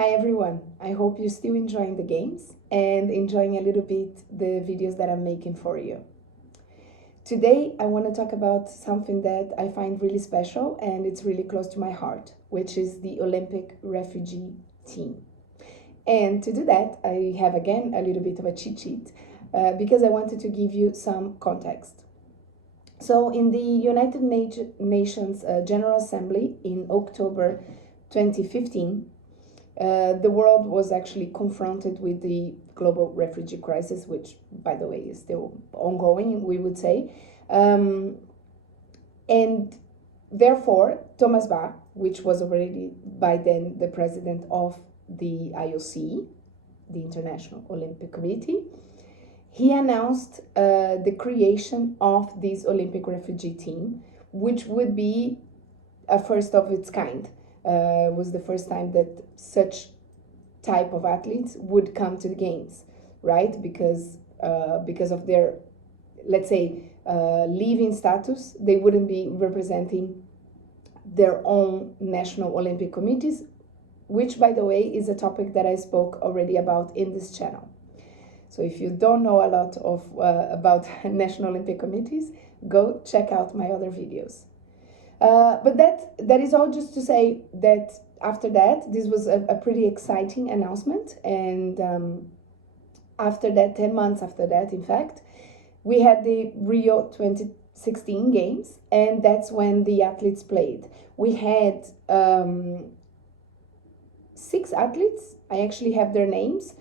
Hi everyone, I hope you're still enjoying the games and enjoying a little bit the videos that I'm making for you. Today I want to talk about something that I find really special and it's really close to my heart, which is the Olympic refugee team. And to do that, I have again a little bit of a cheat sheet because I wanted to give you some context. So in the United Nations General Assembly in October 2015, the world was actually confronted with the global refugee crisis, which, by the way, is still ongoing, we would say. And therefore, Thomas Bach, which was already by then the president of the IOC, the International Olympic Committee, he announced the creation of this Olympic refugee team, which would be a first of its kind. Was the first time that such type of athletes would come to the games, right? Because of their, let's say, living status, they wouldn't be representing their own national Olympic committees, which, by the way, is a topic that I spoke already about in this channel. So if you don't know a lot of about national Olympic committees, go check out my other videos. But that is all just to say that after that, this was a pretty exciting announcement. And after that, 10 months after that, in fact, we had the Rio 2016 games, and that's when the athletes played. We had 6 athletes. I actually have their names,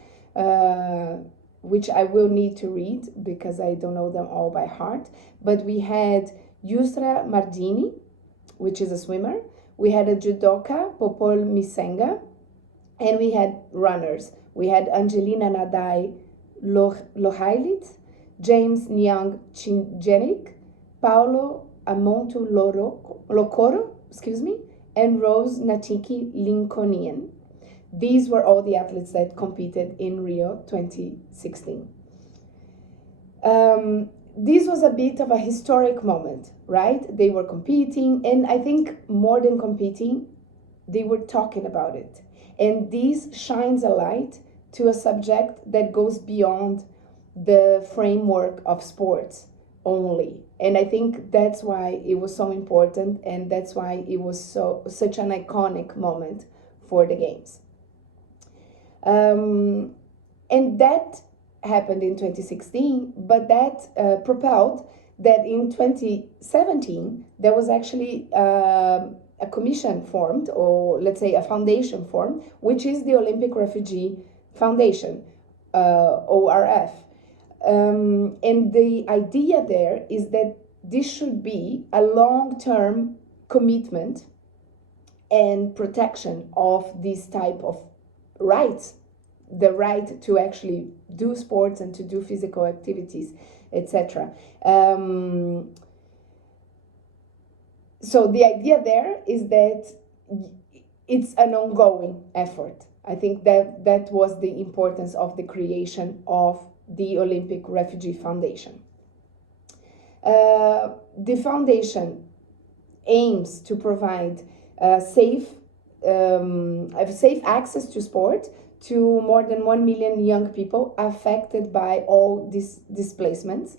which I will need to read because I don't know them all by heart. But we had Yusra Mardini, which is a swimmer. We had a judoka, Popol Misenga, and we had runners. We had Angelina Nadai Lohailit, James Nyang Chinjenik, Paulo Amonto Locoro, and Rose Natiki Lincolnian. These were all the athletes that competed in Rio 2016. This was a bit of a historic moment, right? They were competing, and I think more than competing, they were talking about it. And this shines a light to a subject that goes beyond the framework of sports only. And I think that's why it was so important, and that's why it was such an iconic moment for the games. And that happened in 2016, but that propelled that in 2017 there was actually a commission formed, or let's say a foundation formed, which is the Olympic Refugee Foundation, ORF. And the idea there is that this should be a long-term commitment and protection of this type of rights, the right to actually do sports and to do physical activities, etc. So the idea there is that it's an ongoing effort. I think that was the importance of the creation of the Olympic Refugee Foundation. The foundation aims to provide safe access to sport to more than 1 million young people affected by all these displacements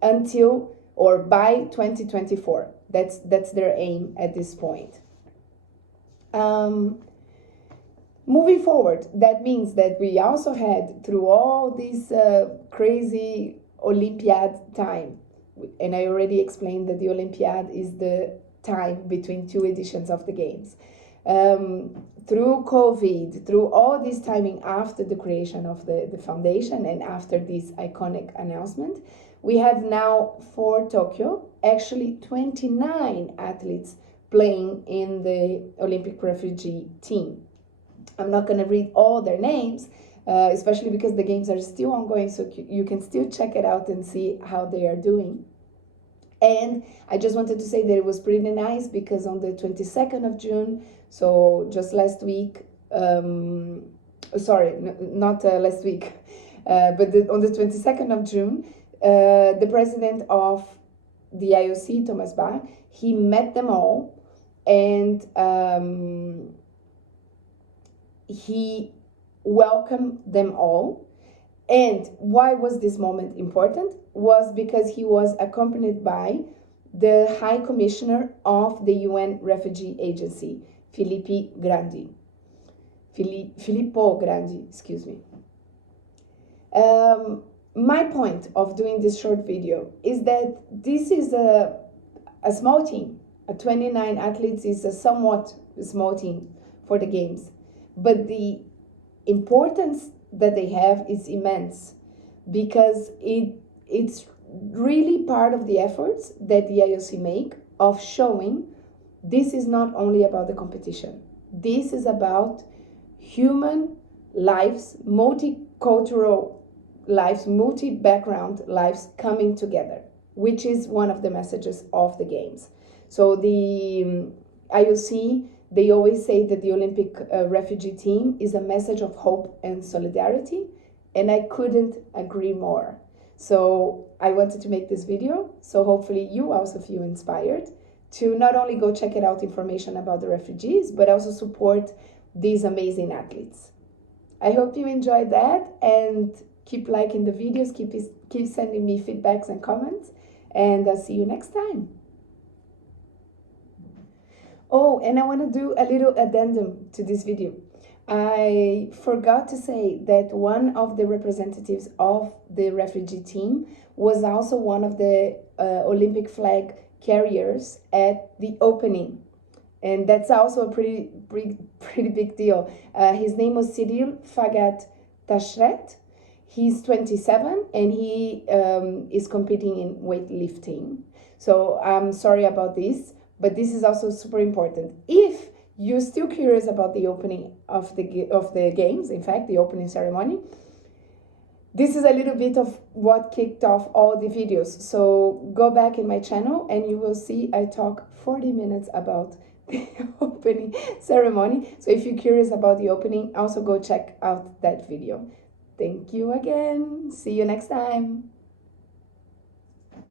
until or by 2024. That's their aim at this point. Moving forward, that means that we also had, through all this crazy Olympiad time, and I already explained that the Olympiad is the time between 2 editions of the games. Through COVID, through all this timing after the creation of the foundation and after this iconic announcement, we have now for Tokyo actually 29 athletes playing in the Olympic refugee team. I'm not going to read all their names, especially because the games are still ongoing, so you can still check it out and see how they are doing. And I just wanted to say that it was pretty nice because on the 22nd of June, so just last week, not last week, but on the 22nd of June, the president of the IOC, Thomas Bach, he met them all, and he welcomed them all. And why was this moment important? Was because he was accompanied by the High Commissioner of the UN Refugee Agency, Filippo Grandi, excuse me. My point of doing this short video is that this is a small team. 29 athletes is a somewhat small team for the games, but the importance that they have is immense, because it's really part of the efforts that the IOC make of showing this is not only about the competition. This is about human lives, multicultural lives, multi-background lives coming together, which is one of the messages of the games. So the IOC, they always say that the Olympic refugee team is a message of hope and solidarity, and I couldn't agree more. So I wanted to make this video, so hopefully you also feel inspired to not only go check it out, information about the refugees, but also support these amazing athletes. I hope you enjoyed that, and keep liking the videos, keep sending me feedbacks and comments, and I'll see you next time. Oh, and I want to do a little addendum to this video. I forgot to say that one of the representatives of the refugee team was also one of the Olympic flag carriers at the opening. And that's also a pretty big deal. His name was Cyril Fagat Tashret. He's 27 and he is competing in weightlifting. So I'm sorry about this, but this is also super important. If you're still curious about the opening of the games, in fact, the opening ceremony, this is a little bit of what kicked off all the videos. So go back in my channel and you will see I talk 40 minutes about the opening ceremony. So if you're curious about the opening, also go check out that video. Thank you again. See you next time.